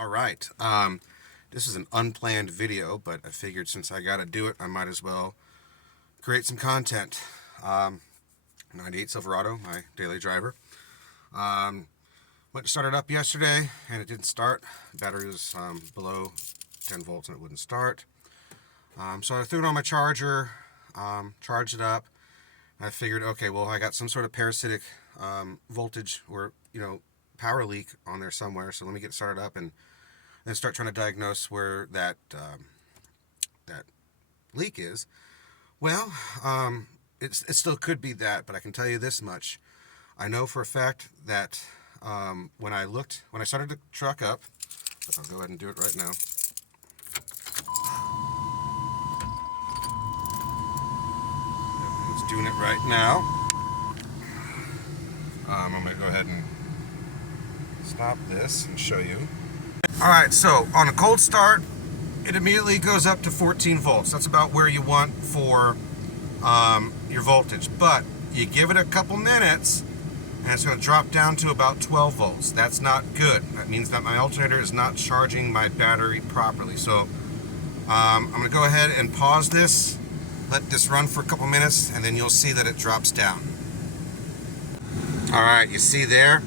Alright, this is an unplanned video, but I figured since I gotta do it, I might as well create some content. 98 Silverado, my daily driver. Went to start it up yesterday, and it didn't start. The battery was below 10 volts, and it wouldn't start. So I threw it on my charger, charged it up, and I figured, okay, well, I got some sort of parasitic voltage or, power leak on there somewhere, so let me get started up and then start trying to diagnose where that leak is. Well, it still could be that, but I can tell you this much. I know for a fact that when I started the truck up, I'll go ahead and do it right now. It's doing it right now. I'm going to go ahead and stop this and show you. Alright, so on a cold start, it immediately goes up to 14 volts. That's about where you want for your voltage. But you give it a couple minutes, and it's going to drop down to about 12 volts. That's not good. That means that my alternator is not charging my battery properly. So I'm going to go ahead and pause this, let this run for a couple minutes, and then you'll see that it drops down. Alright, you see there?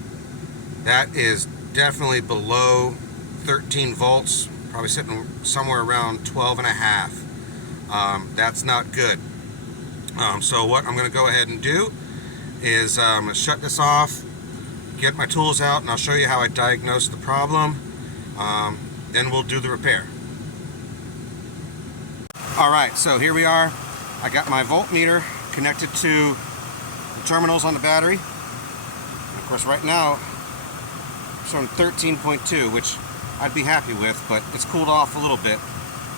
That is definitely below 13 volts, probably sitting somewhere around 12 and a half. That's not good. So what I'm going to go ahead and do is I'm going to shut this off, get my tools out, and I'll show you how I diagnose the problem. Then we'll do the repair. Alright, so here we are. I got my voltmeter connected to the terminals on the battery. And of course, right now, I'm showing 13.2, which I'd be happy with, but it's cooled off a little bit.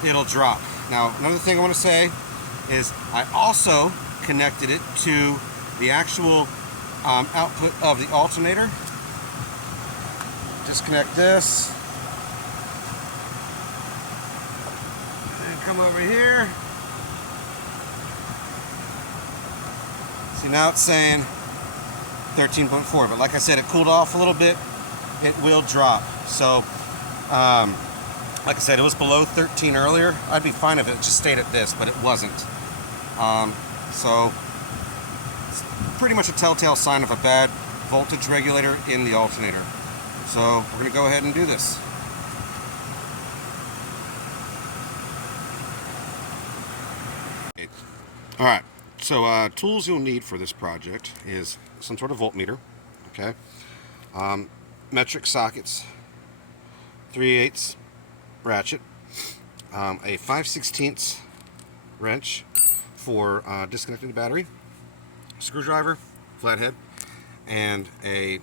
It'll drop. Now, another thing I want to say is I also connected it to the actual output of the alternator. Disconnect this. And come over here. See, now it's saying 13.4, but like I said, it cooled off a little bit. It will drop. So, like I said, it was below 13 earlier. I'd be fine if it just stayed at this, but it wasn't. So, it's pretty much a telltale sign of a bad voltage regulator in the alternator. So, we're going to go ahead and do this. Alright, so tools you'll need for this project is some sort of voltmeter, okay? Metric sockets, 3/8 ratchet, a 5/16 wrench for disconnecting the battery, screwdriver, flathead, and a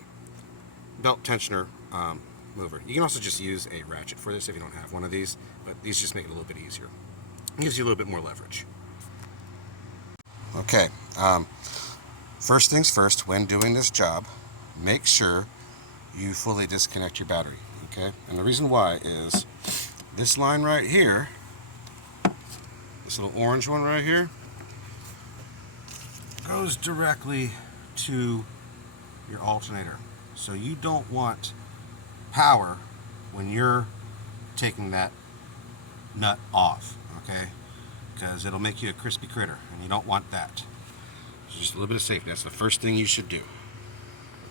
belt tensioner mover. You can also just use a ratchet for this if you don't have one of these, but these just make it a little bit easier. It gives you a little bit more leverage. Okay, first things first, when doing this job, make sure you fully disconnect your battery, okay? And the reason why is this line right here, this little orange one right here, goes directly to your alternator. So you don't want power when you're taking that nut off, okay? Because it'll make you a crispy critter, and you don't want that. So just a little bit of safety. That's the first thing you should do.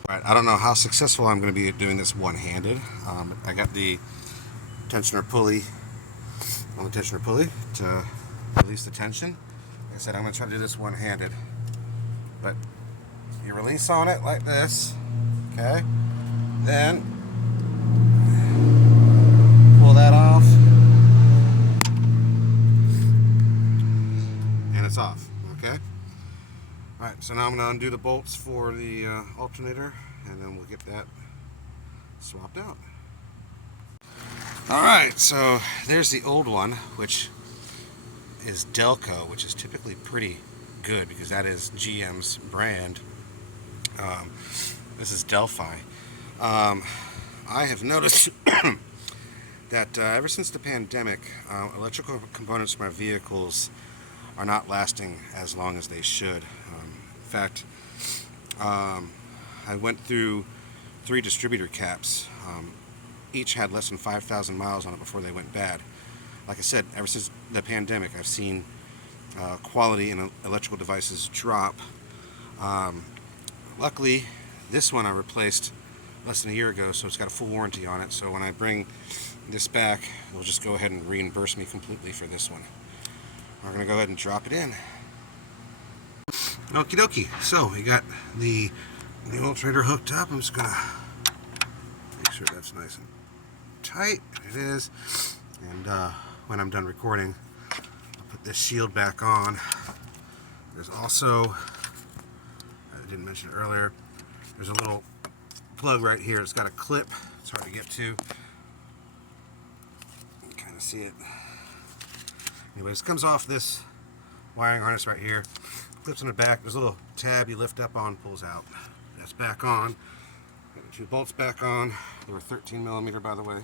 Alright, I don't know how successful I'm going to be doing this one-handed. I got the tensioner pulley on the tensioner pulley to release the tension. Like I said, I'm going to try to do this one-handed. But you release on it like this, okay? Then pull that off, and it's off, okay? Alright, so now I'm going to undo the bolts for the alternator, and then we'll get that swapped out. Alright, so there's the old one, which is Delco, which is typically pretty good because that is GM's brand. This is Delphi. I have noticed that ever since the pandemic, electrical components for my vehicles are not lasting as long as they should. In fact, I went through 3 distributor caps each had less than 5,000 miles on it before they went bad. Like I said, ever since the pandemic, I've seen quality in electrical devices drop. Luckily, this one I replaced less than a year ago, so it's got a full warranty on it. So when I bring this back, they'll just go ahead and reimburse me completely for this one. We're going to go ahead and drop it in. Okie dokie. So we got the alternator hooked up. I'm just going to make sure that's nice and tight. It is. And when I'm done recording, I'll put this shield back on. There's also, I didn't mention it earlier, there's a little plug right here. It's got a clip. It's hard to get to. You can kind of see it. Anyways, it comes off this wiring harness right here. Clips in the back. There's a little tab you lift up on, pulls out. That's back on. Got the two bolts back on. They were 13 millimeter, by the way.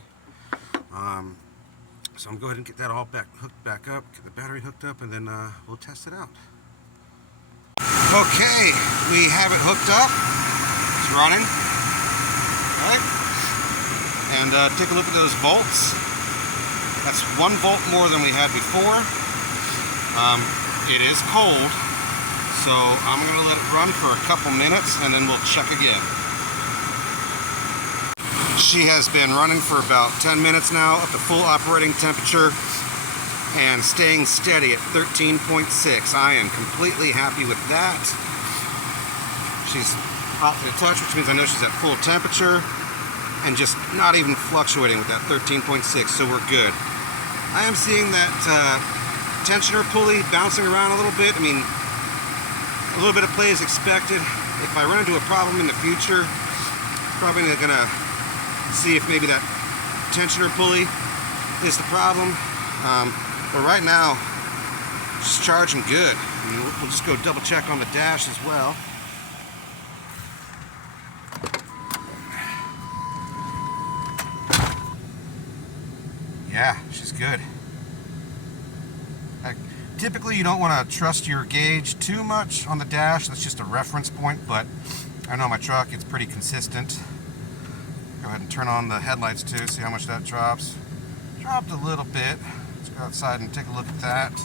So I'm going to go ahead and get that all hooked back up, get the battery hooked up, and then we'll test it out. Okay, we have it hooked up. It's running. All right. And take a look at those volts. That's 1 volt more than we had before. It is cold, so I'm going to let it run for a couple minutes and then we'll check again. She has been running for about 10 minutes now up to full operating temperature and staying steady at 13.6. I am completely happy with that. She's hot to the touch, which means I know she's at full temperature and just not even fluctuating with that 13.6, so we're good. I am seeing that tensioner pulley bouncing around a little bit. I mean, a little bit of play is expected. If I run into a problem in the future, probably gonna see if maybe that tensioner pulley is the problem. But right now, it's charging good. I mean, we'll just go double check on the dash as well. Yeah, she's good. Typically, you don't want to trust your gauge too much on the dash. That's just a reference point, but I know my truck, it's pretty consistent. Go ahead and turn on the headlights too, see how much that drops. Dropped a little bit. Let's go outside and take a look at that.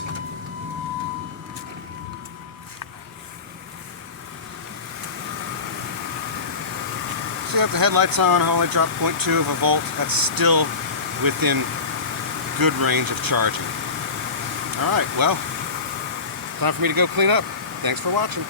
See, I have the headlights on, I only dropped 0.2 of a volt. That's still within good range of charging. Alright, well, time for me to go clean up. Thanks for watching.